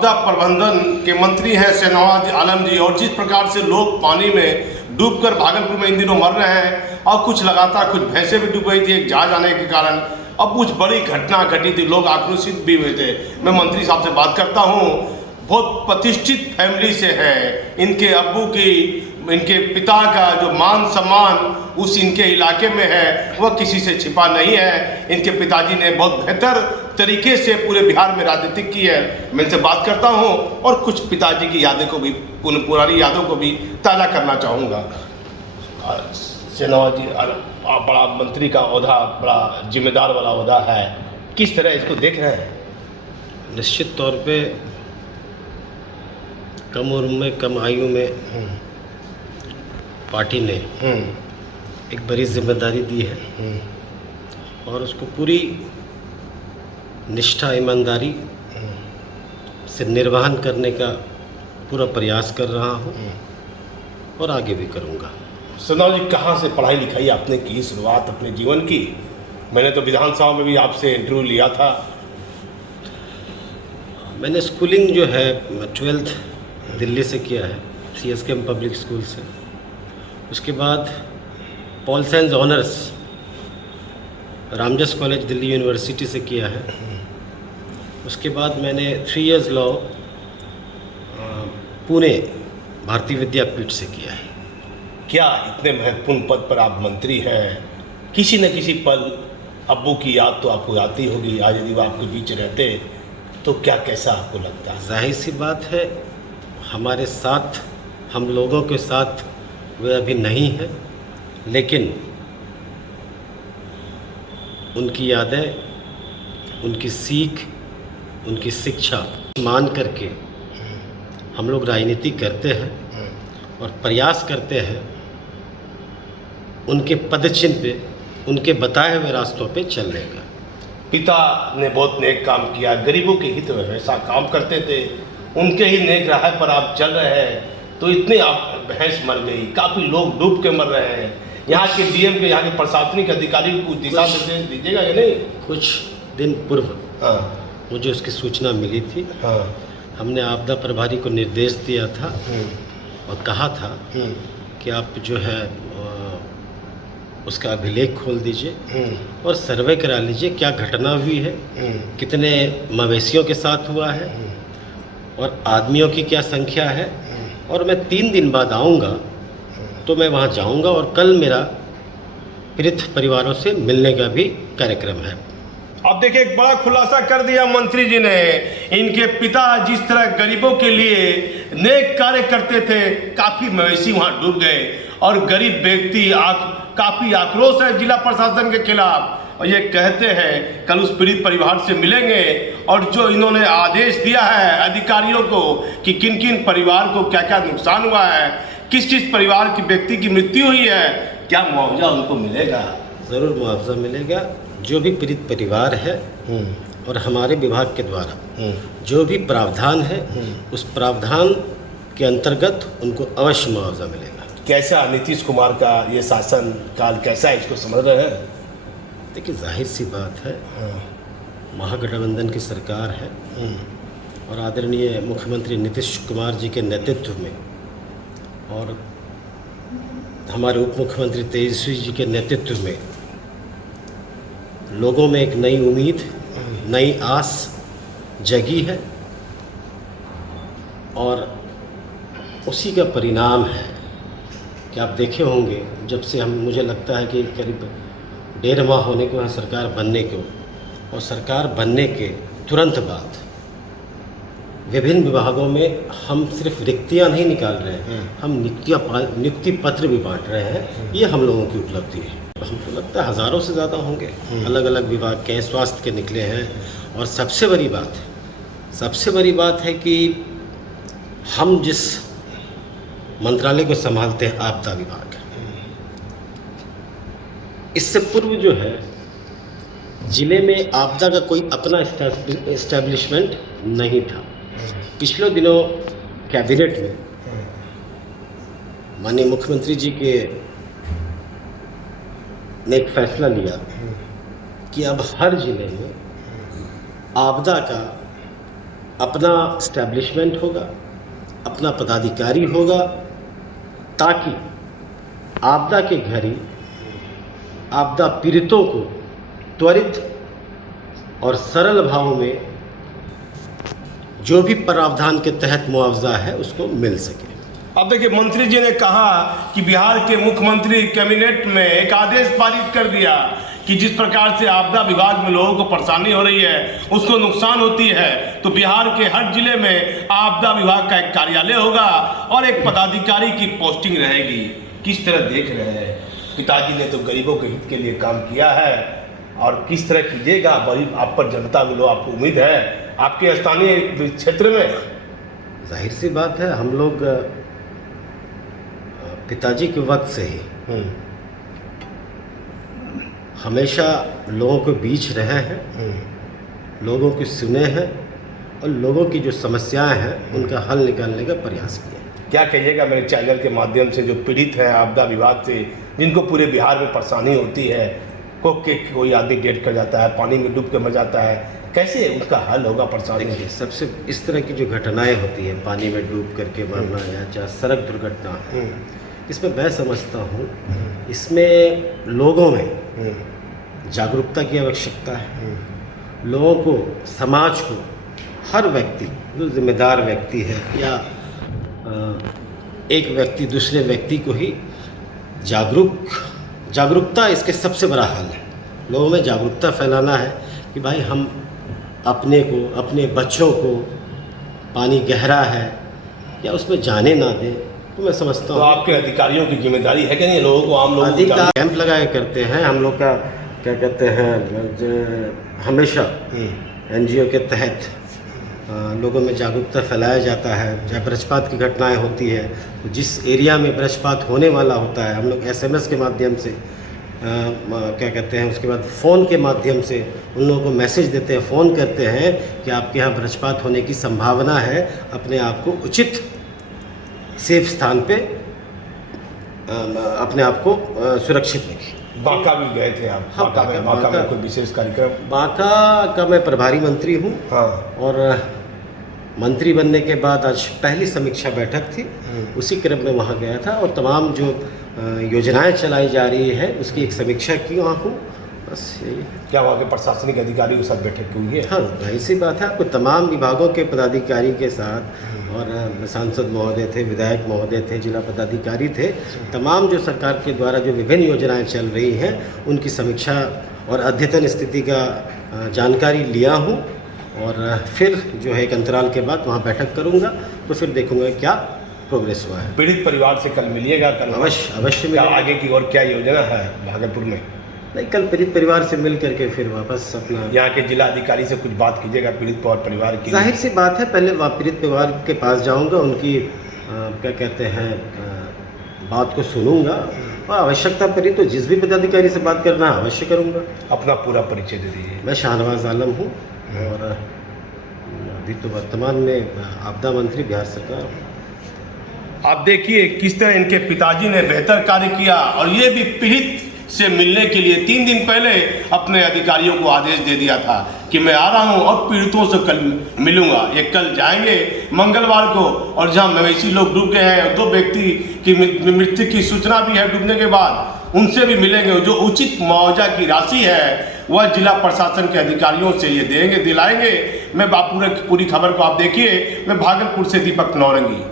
आपदा प्रबंधन के मंत्री हैं शहनवाज आलम जी, और जिस प्रकार से लोग पानी में डूबकर भागलपुर में इन दिनों मर रहे हैं और कुछ लगातार कुछ भैंसें भी डूब गई थी एक जहाज आने के कारण। अब कुछ बड़ी घटना घटी थी, लोग आक्रोशित भी हुए थे। मैं मंत्री साहब से बात करता हूँ, बहुत प्रतिष्ठित फैमिली से है, इनके अब्बू की, इनके पिता का जो मान सम्मान उस इनके इलाके में है वह किसी से छिपा नहीं है। इनके पिताजी ने बहुत बेहतर तरीके से पूरे बिहार में राजनीति की है। मैं इनसे बात करता हूं और कुछ पिताजी की यादें को भी, पुरानी यादों को भी ताज़ा करना चाहूँगा। शहनवाज जी, आप बड़ा मंत्री का ओहदा, बड़ा जिम्मेदार वाला ओहदा है, किस तरह इसको देख रहे हैं? निश्चित तौर पे कम उम्र में, कम आयु में पार्टी ने एक बड़ी जिम्मेदारी दी है और उसको पूरी निष्ठा, ईमानदारी से निर्वहन करने का पूरा प्रयास कर रहा हूँ और आगे भी करूँगा। शहनवाज जी, कहाँ से पढ़ाई लिखाई आपने की, शुरुआत अपने जीवन की? मैंने तो विधानसभा में भी आपसे इंटरव्यू लिया था। मैंने स्कूलिंग जो है 12th दिल्ली से किया है, CSKM पब्लिक स्कूल से। उसके बाद pol science honours Ramjas college Delhi university से किया है। उसके बाद मैंने 3 इयर्स लॉ पुणे भारतीय विद्यापीठ से किया है। क्या इतने महत्वपूर्ण पद पर आप मंत्री हैं, किसी न किसी पल अब्बू की याद तो आपको आती होगी। आज यदि वो आपके बीच रहते तो क्या, कैसा आपको लगता है? जाहिर सी बात है, हमारे साथ, हम लोगों के साथ वे अभी नहीं हैं, लेकिन उनकी यादें, उनकी सीख, उनकी शिक्षा मान करके हम लोग राजनीति करते हैं और प्रयास करते हैं उनके पदचिन्ह पे, उनके बताए हुए रास्तों पे चलने का। पिता ने बहुत नेक काम किया, गरीबों के हित में ऐसा काम करते थे, उनके ही नेक राह पर आप चल रहे हैं तो इतने आप भैंस मर गई, काफ़ी लोग डूब के मर रहे हैं। यहाँ के DM के, यहाँ के प्रशासनिक अधिकारी को दिशा निर्देश दीजिएगा या नहीं? कुछ दिन पूर्व मुझे उसकी सूचना मिली थी। हमने आपदा प्रभारी को निर्देश दिया था और कहा था कि आप जो है उसका अभिलेख खोल दीजिए और सर्वे करा लीजिए, क्या घटना हुई है, कितने मवेशियों के साथ हुआ है और आदमियों की क्या संख्या है। और मैं 3 दिन बाद आऊँगा तो मैं वहाँ जाऊँगा और कल मेरा पीड़ित परिवारों से मिलने का भी कार्यक्रम है। अब देखिए, एक बड़ा खुलासा कर दिया मंत्री जी ने। इनके पिता जिस तरह गरीबों के लिए नेक कार्य करते थे, काफ़ी मवेशी वहाँ डूब गए और गरीब व्यक्ति काफ़ी आक्रोश है जिला प्रशासन के खिलाफ और ये कहते हैं कल उस पीड़ित परिवार से मिलेंगे और जो इन्होंने आदेश दिया है अधिकारियों को कि किन किन परिवार को क्या क्या नुकसान हुआ है, किस किस परिवार की व्यक्ति की मृत्यु हुई है, क्या मुआवजा उनको मिलेगा? ज़रूर मुआवजा मिलेगा। जो भी पीड़ित परिवार है और हमारे विभाग के द्वारा जो भी प्रावधान है उस प्रावधान के अंतर्गत उनको अवश्य मुआवजा मिलेगा। कैसा नीतीश कुमार का ये शासन काल कैसा है, इसको समझ रहे हैं? देखिए, जाहिर सी बात है, महागठबंधन की सरकार है और आदरणीय मुख्यमंत्री नीतीश कुमार जी के नेतृत्व में और हमारे उप मुख्यमंत्री तेजस्वी जी के नेतृत्व में लोगों में एक नई उम्मीद, नई आस जगी है और उसी का परिणाम है कि आप देखे होंगे, जब से मुझे लगता है कि करीब 1.5 माह होने को है सरकार बनने को, और सरकार बनने के तुरंत बाद विभिन्न विभागों में हम सिर्फ रिक्तियां नहीं निकाल रहे हैं, हम नियुक्ति पत्र भी बांट रहे हैं। ये हम लोगों की उपलब्धि है। हमको लगता है हज़ारों से ज़्यादा होंगे, अलग अलग विभाग के, स्वास्थ्य के निकले हैं। और सबसे बड़ी बात है कि हम जिस मंत्रालय को संभालते हैं, आपदा विभाग, इससे पूर्व जो है जिले में आपदा का कोई अपना एस्टैब्लिशमेंट नहीं था। पिछले दिनों कैबिनेट में माननीय मुख्यमंत्री जी ने एक फैसला लिया कि अब हर जिले में आपदा का अपना स्टैब्लिशमेंट होगा, अपना पदाधिकारी होगा, ताकि आपदा के घड़ी आपदा पीड़ितों को त्वरित और सरल भाव में जो भी प्रावधान के तहत मुआवजा है उसको मिल सके। अब देखिए, मंत्री जी ने कहा कि बिहार के मुख्यमंत्री कैबिनेट में एक आदेश पारित कर दिया कि जिस प्रकार से आपदा विभाग में लोगों को परेशानी हो रही है, उसको नुकसान होती है, तो बिहार के हर जिले में आपदा विभाग का एक कार्यालय होगा और एक पदाधिकारी की पोस्टिंग रहेगी। किस तरह देख रहे हैं? पिताजी ने तो गरीबों के हित के लिए काम किया है और किस तरह कीजिएगा, बड़ी आप पर जनता को आपको उम्मीद है आपके स्थानीय क्षेत्र में। जाहिर सी बात है, हम लोग पिताजी के वक्त से ही हमेशा लोगों के बीच रहे हैं, लोगों की सुने हैं और लोगों की जो समस्याएं हैं उनका हल निकालने का प्रयास किया। क्या कहिएगा मेरे चैनल के माध्यम से जो पीड़ित हैं आपदा विभाग से, जिनको पूरे बिहार में परेशानी होती है, कोई आदमी डेथ कर जाता है, पानी में डूब के मर जाता है, कैसे उनका हल होगा परेशानी? देखिए, सबसे इस तरह की जो घटनाएं होती हैं, पानी में डूब करके मरना या चाहे सड़क दुर्घटना, इसमें मैं समझता हूँ इसमें लोगों में जागरूकता की आवश्यकता है। लोगों को, समाज को, हर व्यक्ति जो जिम्मेदार व्यक्ति है या एक व्यक्ति दूसरे व्यक्ति को ही जागरूकता इसके सबसे बड़ा हल है। लोगों में जागरूकता फैलाना है कि भाई हम अपने को, अपने बच्चों को पानी गहरा है या उसमें जाने ना दें। तो मैं समझता हूँ आपके अधिकारियों की जिम्मेदारी है कि नहीं लोगों को, आम लोगों को अधिकार कैंप लगाए करते हैं। हम लोग का क्या कहते हैं, हमेशा एनजीओ के तहत लोगों में जागरूकता फैलाया जाता है। चाहे वज्रपात की घटनाएं होती है तो जिस एरिया में वज्रपात होने वाला होता है, हम लोग एसएमएस के माध्यम से क्या कहते हैं, उसके बाद फ़ोन के माध्यम से उन लोगों को मैसेज देते हैं, फ़ोन करते हैं कि आपके यहाँ वज्रपात होने की संभावना है, अपने आप को उचित सेफ स्थान पे अपने आप को सुरक्षित रखिए। बांका भी गए थे आप? हाँ, बांका में कोई विशेष कार्यक्रम? बांका का मैं प्रभारी मंत्री हूँ। हाँ। और मंत्री बनने के बाद आज पहली समीक्षा बैठक थी, उसी क्रम में वहाँ गया था और तमाम जो योजनाएं चलाई जा रही है उसकी एक समीक्षा की वहाँ हूँ। बस यही। क्या वहाँ के प्रशासनिक अधिकारियों के साथ बैठक हुई है? हाँ, ऐसी बात है। आपको तमाम विभागों के पदाधिकारी के साथ, और सांसद महोदय थे, विधायक महोदय थे, जिला पदाधिकारी थे, तमाम जो सरकार के द्वारा जो विभिन्न योजनाएं चल रही हैं उनकी समीक्षा और अद्यतन स्थिति का जानकारी लिया हूँ। और फिर जो है एक अंतराल के बाद वहाँ बैठक करूँगा तो फिर देखूँगा क्या प्रोग्रेस हुआ है। पीड़ित परिवार से कल मिलिएगा? कल अवश्य क्या आगे की और क्या योजना है भागलपुर में? नहीं, कल पीड़ित परिवार से मिल करके फिर वापस अपना यहाँ के जिला अधिकारी से कुछ बात कीजिएगा पीड़ित परिवार की। जाहिर सी बात है, पहले पीड़ित परिवार के पास जाऊंगा, उनकी क्या कहते हैं बात को सुनूंगा और आवश्यकता पड़ी तो जिस भी पदाधिकारी से बात करना है अवश्य करूंगा। अपना पूरा परिचय दे दीजिए। मैं शाहनवाज आलम हूँ और अभी तो वर्तमान में आपदा मंत्री बिहार सरकार हूँ। आप देखिए किस तरह इनके पिताजी ने बेहतर कार्य किया और ये भी पीड़ित से मिलने के लिए 3 दिन पहले अपने अधिकारियों को आदेश दे दिया था कि मैं आ रहा हूं और पीड़ितों से कल मिलूंगा। ये कल जाएंगे मंगलवार को और जहां मवेशी लोग डूब गए हैं, 2 व्यक्ति की मृत्यु की सूचना भी है डूबने के बाद, उनसे भी मिलेंगे। जो उचित मुआवजा की राशि है वह जिला प्रशासन के अधिकारियों से ये दिलाएंगे। मैं पूरी खबर को आप देखिए। मैं भागलपुर से दीपक नौरंगी।